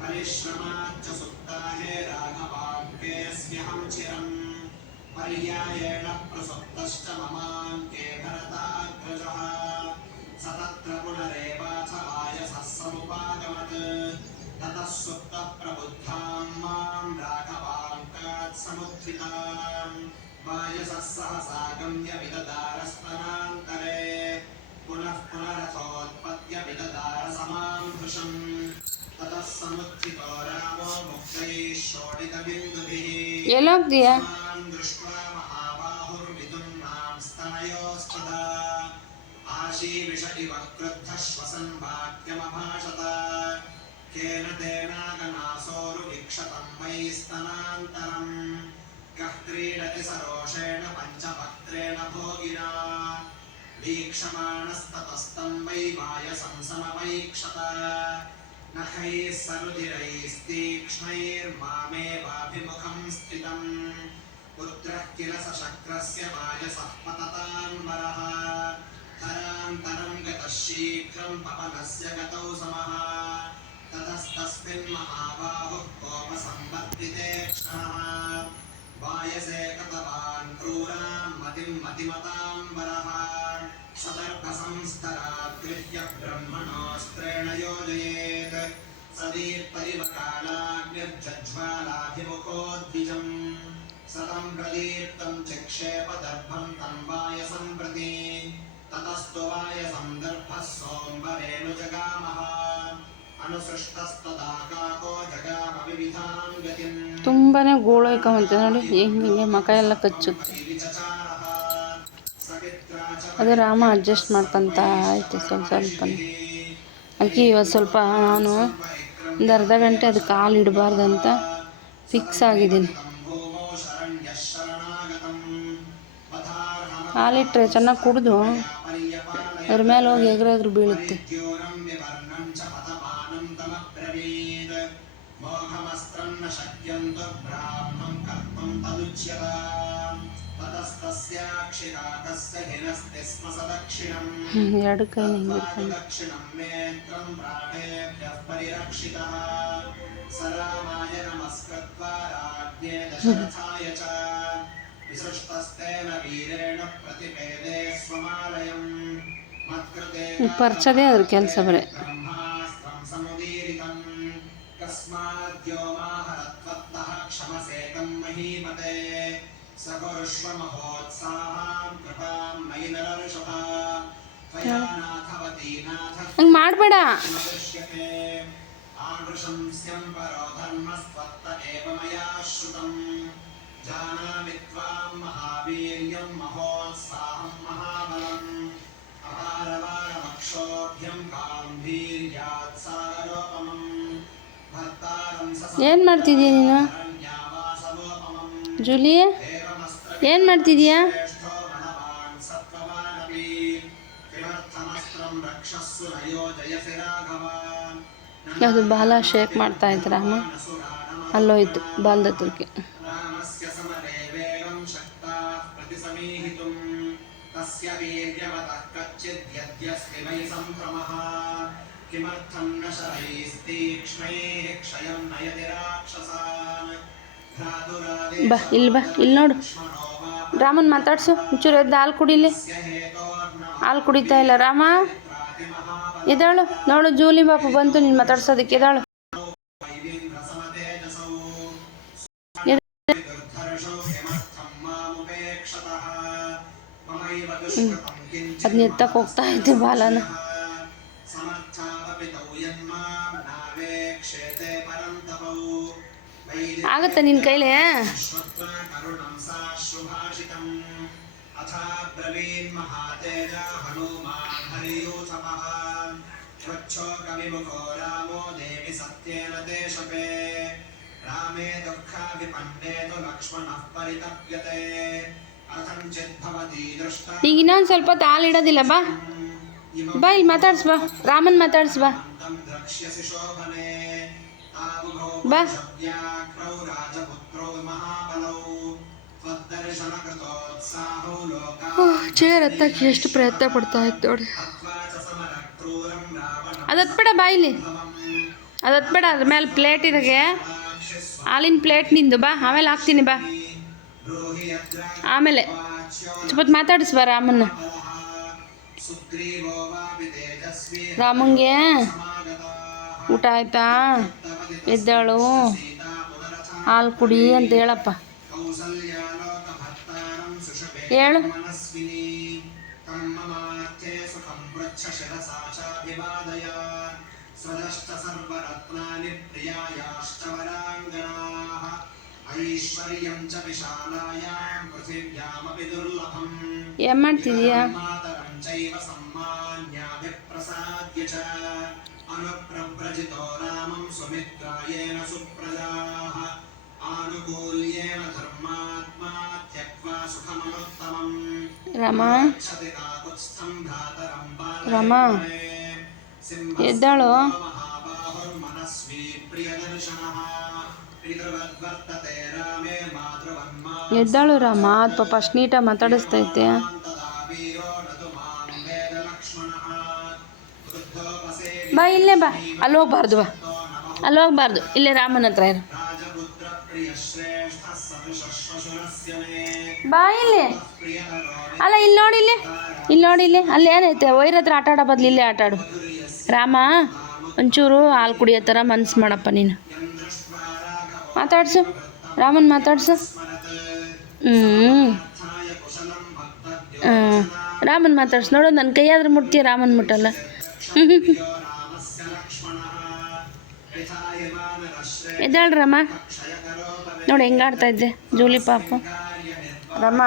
परिश्रमाच्च सुप्ताहे राघवाङ्केऽस्म्यहं चिरम् पर्यायेण प्रसुप्तश्च ममाङ्के भरताग्रजः स तत्र पुनरेवाथ वायसः समुपागमत् ततः सुप्तः प्रबुद्धां मां राघवाङ्कात् समुत्थिताम् वायसः सहसागम्य विददारस्तनान्तरे पुनः पुनरथोत्पत्य विददार समां भृशम् ततः समुत्थितो रामो मुक्तैः शोणितबिन्दुभिः समां दृष्ट्वा महाबाहुर्विदुन्नां स्तनयोस्तदा आशीविष इव क्रुद्धः श्वसन् वाक्यमभाषत केन तेनागनासोरुविक्षतं मयि स्तनान्तरम् कः क्रीडति सरोषेण पञ्चवक्त्रेण भोगिना वीक्षमाणस्ततस्तं वै वायसं समवैक्षत नखैः सरुधिरैस्तीक्ष्णैर्मामेवाभिमुखं स्थितम् पुत्रः किल सशक्रस्य वायसः पततान्वरः धरान्तरं गतः शीघ्रं पवनस्य गतौ समः ततस्तस्मिन् महाबाहुः कोपसंवर्धिते क्षणः वायसे कृतवान् क्रूरां मतिं मतिमताम्बरः सदर्भसंस्तरात् गृह्य ब्रह्मणोऽस्त्रेण योजयेत् सदीर्परिव कालाग्निर्जज्ज्वालाभिमुखोद्विजम् सतं प्रदीप्तं चिक्षेप दर्भं तं वायसं प्रति ततस्तु वायसं दर्भः सोऽम्बरेणु जगामः ತುಂಬಾನೇ ಗೋಳೈಕೊಂಬಂತೆ ನೋಡಿ ಹೆಂಗೆ ಮಕ ಎಲ್ಲ ಕಚ್ಚುತ್ತೆ. ಅದು ರಾಮ ಅಡ್ಜಸ್ಟ್ ಮಾಡ್ಕೊಂತ ಐತೆ ಸ್ವಲ್ಪ ಅದಕ್ಕೆ ಇವತ್ತು ಸ್ವಲ್ಪ ನಾನು ಒಂದು ಅರ್ಧ ಗಂಟೆ ಅದಕ್ಕೆ ಹಾಲು ಇಡಬಾರ್ದಂತ ಫಿಕ್ಸ್ ಆಗಿದ್ದೀನಿ. ಹಾಲಿಟ್ರೆ ಚೆನ್ನಾಗಿ ಕುಡಿದು ಅದ್ರ ಮೇಲೆ ಹೋಗಿ ಎಗ್ರೆಗ್ರು ಬೀಳುತ್ತೆ. ಎರಡು ಕೈ ಪರ್ಚದೇ ಅದ್ರ ಕೆಲಸ ಬರೇ. ಹಂಗೆ ಮಾಡಬೇಡ. ಏನು ಮಾಡ್ತಿದ್ದೀಯ ನೀನು ಜೂಲಿ? ಏನು ಮಾಡ್ತಿದ್ದೀಯಾ? ಅದು ಬಾಲ ಶೇಕ್ ಮಾಡ್ತಾ ಇದ್ರ ಅಮ್ಮ, ಅಲ್ಲೋಯ್ತು ಬಾಲ್ದ ತುರ್ಕಿ. ಬಾ ಇಲ್ಲಿ ನೋಡು. ರಾಮನ್ ಮಾತಾಡ್ಸು, ಒಂಚೂರು ಎದ್ದು ಹಾಲು ಕುಡಿಲಿ. ಹಾಲು ಕುಡಿತಾ ಇಲ್ಲ ರಾಮ. ಎದಾಳು ನೋಡು, ಜೂಲಿ ಬಾಪು ಬಂತು ನೀನು ಮಾತಾಡ್ಸೋದಕ್ಕೆ. ಎದಾಳು. ಅದನ್ನ ಎತ್ತಕ್ಕೆ ಹೋಗ್ತಾ ಇದ್ದೆ ಬಾಲನ. ಆಗತ್ತ ನಿನ್ನ ಕೈಲೇ? ಈಗ ಇನ್ನೊಂದು ಸ್ವಲ್ಪ ಹಾಲು ಇಡೋದಿಲ್ಲ. ಬಾ ಬಾ ಇಲ್ಲಿ ಮಾತಾಡ್ಸ್ ಬಾ, ರಾಮನ್ ಮಾತಾಡ್ಸ್ ಬಾ. ಬಾ ಚೇರ್ ಹತ್ತಕ್ಕೆ ಎಷ್ಟು ಪ್ರಯತ್ನ ಪಡ್ತಾ ಇತ್ತು ನೋಡಿ. ಅದು ಹತ್ಬೇಡ, ಬಾ ಇಲ್ಲಿ. ಅದು ಹತ್ಬೇಡ, ಅದ್ರ ಮೇಲೆ ಪ್ಲೇಟ್ ಇದಾಗೆ ಹಾಲಿನ ಪ್ಲೇಟ್ ನಿಂದು ಬಾ, ಆಮೇಲೆ ಹಾಕ್ತೀನಿ ಬಾ. ಆಮೇಲೆ ಸ್ವಲ್ಪ ಮಾತಾಡಿಸ್ಬಾ ರಾಮನ್ನ. ರಾಮಂಗೆ ಊಟ ಆಯ್ತಾ, ಎದ್ದಾಳು, ಹಾಲು ಕುಡಿ ಅಂತ ಹೇಳಪ್ಪ. ಹೇಳು. ಏನು ಮಾಡ್ತಿದೀಯಾ? ರಾಮ ರಾಮ ಎದ್ದಾಳು. ಎದ್ದಾಳು ರಾಮ, ಅದು ಪಾಪ ಅಷ್ಟು ನೀಟಾಗಿ ಮಾತಾಡಿಸ್ತೈತೆ. ಬಾ ಇಲ್ಲೇ ಬಾ, ಅಲ್ಲಿ ಹೋಗ್ಬಾರ್ದು, ಬಾ ಅಲ್ಲಿ ಹೋಗ್ಬಾರ್ದು, ಇಲ್ಲೇ ರಾಮನ ಹತ್ರ ಇರು. ಬಾ ಇಲ್ಲಿ, ಅಲ್ಲ ಇಲ್ಲಿ ನೋಡಿ, ಇಲ್ಲಿ ನೋಡಿ, ಅಲ್ಲಿ ಏನೈತೆ, ವೈರ್ ಹತ್ರ ಆಟ ಆಡೋ ಬದಲು ಇಲ್ಲೇ ಆಟ ಆಡು. ರಾಮ ಒಂಚೂರು ಹಾಲು ಕುಡಿಯೋ ಥರ ಮನ್ಸು ಮಾಡಪ್ಪ ನೀನು. ಮಾತಾಡ್ಸು ರಾಮನ್, ಮಾತಾಡ್ಸು. ರಾಮನ್ ಮಾತಾಡ್ಸು. ನೋಡು, ನನ್ನ ಕೈಯಾದ್ರೆ ಮುಟ್ತೀಯ, ರಾಮನ್ ಮುಟ್ಟಲ್ಲ. ಎದ್ದಾಳು ರಾಮ. ನೋಡಿ ಹೆಂಗಾಡ್ತಾ ಇದ್ದೆ ಜೂಲಿ ಪಾಪು. ರಾಮ